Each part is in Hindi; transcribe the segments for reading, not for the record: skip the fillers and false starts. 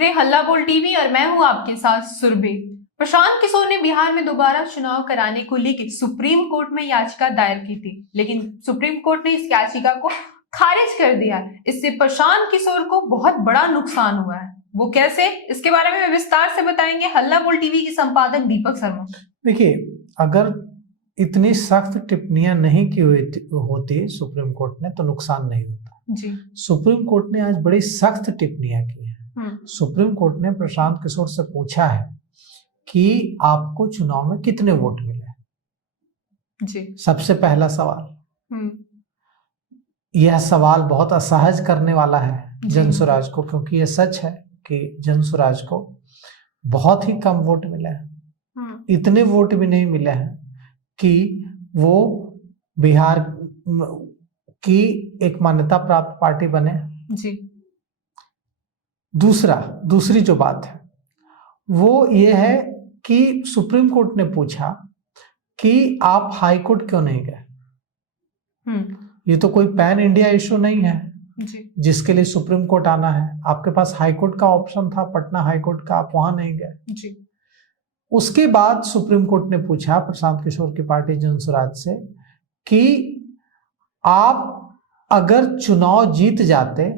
रहे हैं हल्ला बोल टीवी और मैं हूं आपके साथ सुरभि। प्रशांत किशोर ने बिहार में दोबारा चुनाव कराने को लेकर सुप्रीम कोर्ट में याचिका दायर की थी, लेकिन सुप्रीम कोर्ट ने इस याचिका को खारिज कर दिया। इससे प्रशांत किशोर को बहुत बड़ा नुकसान हुआ है। वो कैसे, इसके बारे में विस्तार से बताएंगे हल्ला बोल टीवी के संपादक दीपक शर्मा। देखिए, अगर इतनी सख्त टिप्पणियां नहीं की हुई होती सुप्रीम कोर्ट ने तो नुकसान नहीं होता जी। सुप्रीम कोर्ट ने आज बड़ी सख्त टिप्पणियां की हैं। सुप्रीम कोर्ट ने प्रशांत किशोर से पूछा है कि आपको चुनाव में कितने वोट मिले जी। सबसे पहला सवाल। यह सवाल बहुत असहज करने वाला है जनसुराज को, क्योंकि यह सच है कि जनसुराज को बहुत ही कम वोट मिले हैं। इतने वोट भी नहीं मिले हैं कि वो बिहार की एक मान्यता प्राप्त पार्टी बने जी। दूसरी जो बात है वो ये है कि सुप्रीम कोर्ट ने पूछा कि आप हाई कोर्ट क्यों नहीं गए। ये तो कोई पैन इंडिया इशू नहीं है जी। जिसके लिए सुप्रीम कोर्ट आना है। आपके पास हाई कोर्ट का ऑप्शन था, पटना हाई कोर्ट का, आप वहां नहीं गए जी। उसके बाद सुप्रीम कोर्ट ने पूछा प्रशांत किशोर की पार्टी जनसुराज से कि आप अगर चुनाव जीत जाते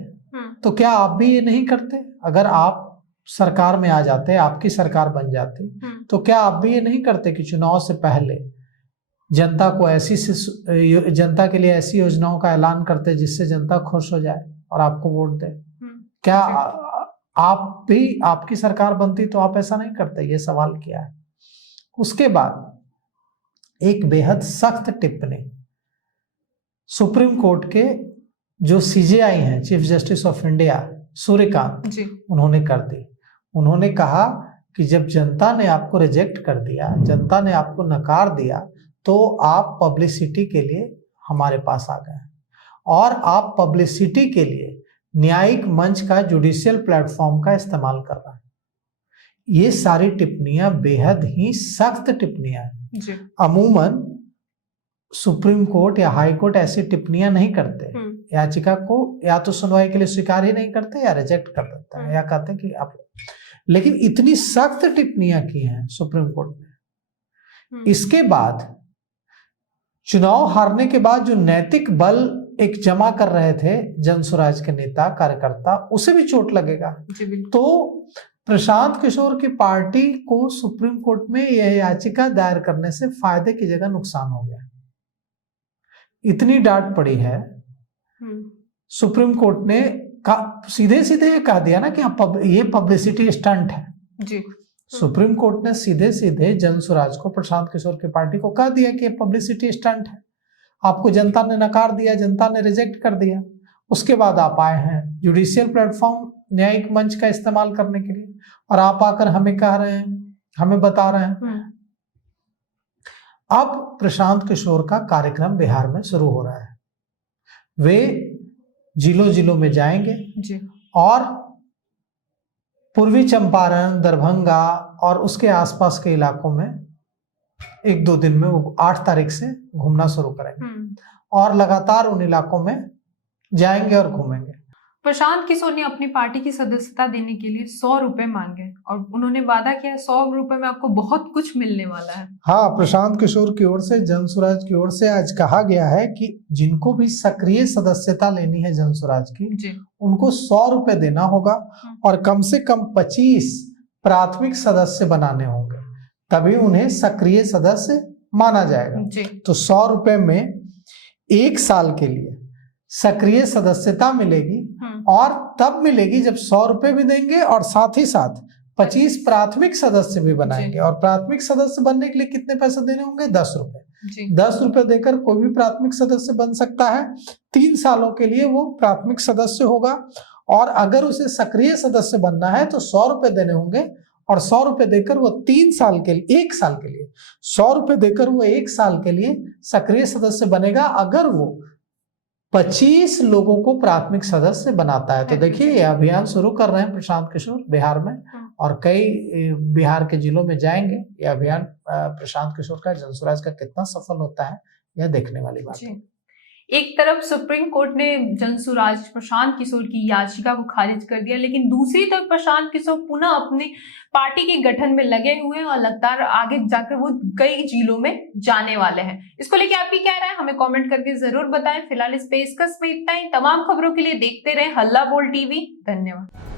तो क्या आप भी ये नहीं करते। अगर आप सरकार में आ जाते, आपकी सरकार बन जाती, तो क्या आप भी ये नहीं करते कि चुनाव से पहले जनता को के लिए ऐसी योजनाओं का ऐलान करते जिससे जनता खुश हो जाए और आपको वोट दे। क्या आप भी, आपकी सरकार बनती तो आप ऐसा नहीं करते। ये सवाल किया है। उसके बाद एक बेहद सख्त टिप्पणी सुप्रीम कोर्ट के जो सीजेआई हैं, chief justice of India Suryakant ji, उन्होंने कर दी। उन्होंने कहा कि जब जनता ने आपको रिजेक्ट कर दिया, जनता ने आपको नकार दिया, तो आप पब्लिसिटी के लिए हमारे पास आ गए और आप पब्लिसिटी के लिए न्यायिक मंच का, जुडिशियल प्लेटफॉर्म का इस्तेमाल कर रहे हैं। ये सारी टिप्पणियां बेहद ही सख्त टिप्पणियां हैं। अमूमन सुप्रीम कोर्ट या हाई कोर्ट ऐसी टिप्पणियां नहीं करते। याचिका को या तो सुनवाई के लिए स्वीकार ही नहीं करते या रिजेक्ट कर देते हैं या कहते हैं कि आप, लेकिन इतनी सख्त टिप्पणियां की हैं सुप्रीम कोर्ट ने। इसके बाद चुनाव हारने के बाद जो नैतिक बल एक जमा कर रहे थे जनसुराज के नेता कार्यकर्ता, उसे भी चोट लगेगा। तो प्रशांत किशोर की पार्टी को सुप्रीम कोर्ट में यह याचिका दायर करने से फायदे की जगह नुकसान हो गया। इतनी डांट पड़ी है। सुप्रीम कोर्ट ने सीधे सीधे कह दिया ना कि ये पब्लिसिटी स्टंट है जी। सुप्रीम कोर्ट ने सीधे सीधे जनसुराज को, प्रशांत किशोर की पार्टी को कह दिया कि ये पब्लिसिटी स्टंट है। आपको जनता ने नकार दिया, जनता ने रिजेक्ट कर दिया। उसके बाद आप आए हैं जुडिशियल प्लेटफॉर्म, न्यायिक मंच का इस्तेमाल करने के लिए, और आप आकर हमें कह रहे हैं, हमें बता रहे हैं। अब प्रशांत किशोर का कार्यक्रम बिहार में शुरू हो रहा है। वे जिलों जिलों में जाएंगे जी। और पूर्वी चंपारण, दरभंगा और उसके आसपास के इलाकों में 1-2 दिन में वो 8 तारीख से घूमना शुरू करेंगे और लगातार उन इलाकों में जाएंगे और घूमेंगे। प्रशांत किशोर ने अपनी पार्टी की सदस्यता देने के लिए 100 रुपए मांगे और उन्होंने वादा किया 100 रुपए में आपको बहुत कुछ मिलने वाला है। हाँ, प्रशांत किशोर की ओर से, जनसुराज की ओर से आज कहा गया है कि जिनको भी सक्रिय सदस्यता लेनी है जनसुराज की जी, उनको 100 रुपए देना होगा और कम से कम 25 प्राथमिक सदस्य बनाने होंगे, तभी उन्हें सक्रिय सदस्य माना जाएगा जी। तो 100 रुपए में 1 साल के लिए सक्रिय सदस्यता मिलेगी और तब मिलेगी जब 100 रुपए भी देंगे और साथ ही साथ 25 प्राथमिक सदस्य भी बनाएंगे। और प्राथमिक सदस्य बनने के लिए कितने पैसे देने होंगे? 10 रुपए। 10 रुपए देकर कोई भी प्राथमिक सदस्य बन सकता है। 3 सालों के लिए वो प्राथमिक सदस्य होगा और अगर उसे सक्रिय सदस्य बनना है तो 100 रुपए देने होंगे और 100 रुपए देकर वो 1 साल के लिए 100 रुपए देकर वो 1 साल के लिए सक्रिय सदस्य बनेगा अगर वो 25 लोगों को प्राथमिक सदस्य बनाता है। तो देखिए, ये अभियान शुरू कर रहे हैं प्रशांत किशोर बिहार में और कई बिहार के जिलों में जाएंगे। ये अभियान प्रशांत किशोर का, जनसुराज का कितना सफल होता है, यह देखने वाली बात है। एक तरफ सुप्रीम कोर्ट ने जनसुराज प्रशांत किशोर की याचिका को खारिज कर दिया, लेकिन दूसरी तरफ प्रशांत किशोर पुनः अपनी पार्टी के गठन में लगे हुए हैं और लगातार आगे जाकर वो कई जिलों में जाने वाले हैं। इसको लेके आपकी क्या राय है हमें कमेंट करके जरूर बताएं। फिलहाल इस पेशकश में इतना ही। तमाम खबरों के लिए देखते रहे हल्ला बोल टीवी। धन्यवाद।